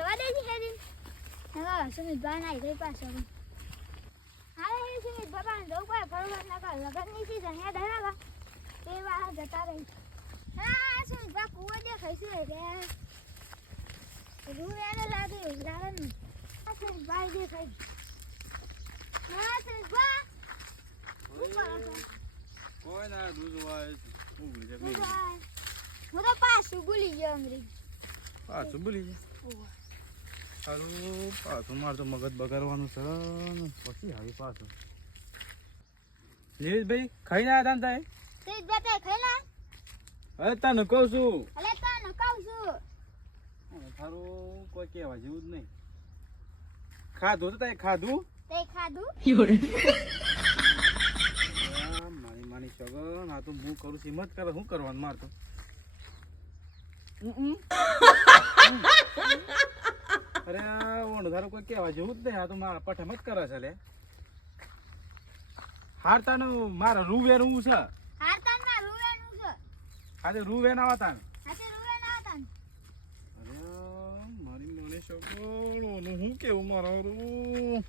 જવા દેજી હેરી નકા સુમિતભાઈ નાઈ ગઈ પાછો હા હે સુમિતભાઈ પાન દો કોઈ ફરવા નકા લગનની સીઝન યાદ આવ્યા તે વાહ જતા રહી હા સુમિતભાઈ કુવો દેખાય છે રે રૂ એને લાગે લાગન આ સુમિતભાઈ દેખાય હા સુમિતભાઈ કોઈ ના દૂધ વાય ઉભી રે હું તો પાછું ભૂલી ગયો અમરી પાછું ભૂલી ગયા સારું પાછું મારે તો મગજ બગાડવાનું છે ને પછી આવી પાછું નીરજભાઈ ખાઈને આવ્યા તા ને સુમિતભાઈ ખાઈ લે હવે તને કહું છું અલે તને કહું છું તારું કોઈ કહેવા જેવું જ નહીં ખાધું તો તે ખાધું તે ખાધું મારી માની સગન આ તો હું કરું છું હિંમત કરે શું કરવાનું મારે તો અરે ઓણ તારું કોઈ કહેવા જેવું જ નહીં આ તો મારા પઠમ જ કરે છે લે હારતાનું મારે રૂવેનું છે હારતાન માં રૂવેનું છે આજે રૂવેન આવા તાન આજે રૂવેન આવતાન અરે મારી માની સગન હું કેવું મારું